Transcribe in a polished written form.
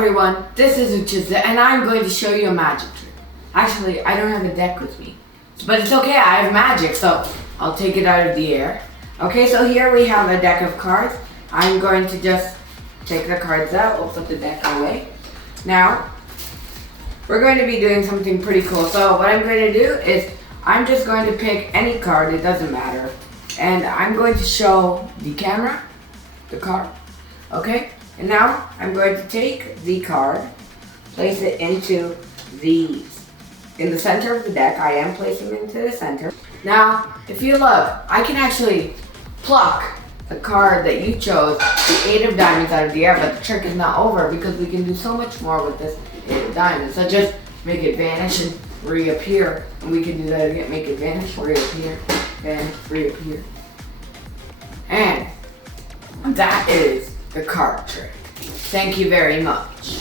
everyone, this is Uchisda and I'm going to show you a magic trick. Actually, I don't have a deck with me, but it's okay, I have magic, so I'll take it out of the air. Okay, so here we have a deck of cards. I'm going to just take the cards out, we'll put the deck away. Now, we're going to be doing something pretty cool. So what I'm going to do is, I'm just going to pick any card, it doesn't matter. And I'm going to show the camera, the card, okay? And now, I'm going to take the card, place it into in the center of the deck. I am placing it into the center. Now, if you look, I can actually pluck the card that you chose, the 8 of diamonds, out of the air, but the trick is not over because we can do so much more with this 8 of diamonds. So just make it vanish and reappear. And we can do that again, make it vanish, reappear, vanish, reappear. And that is the card trick. Thank you very much.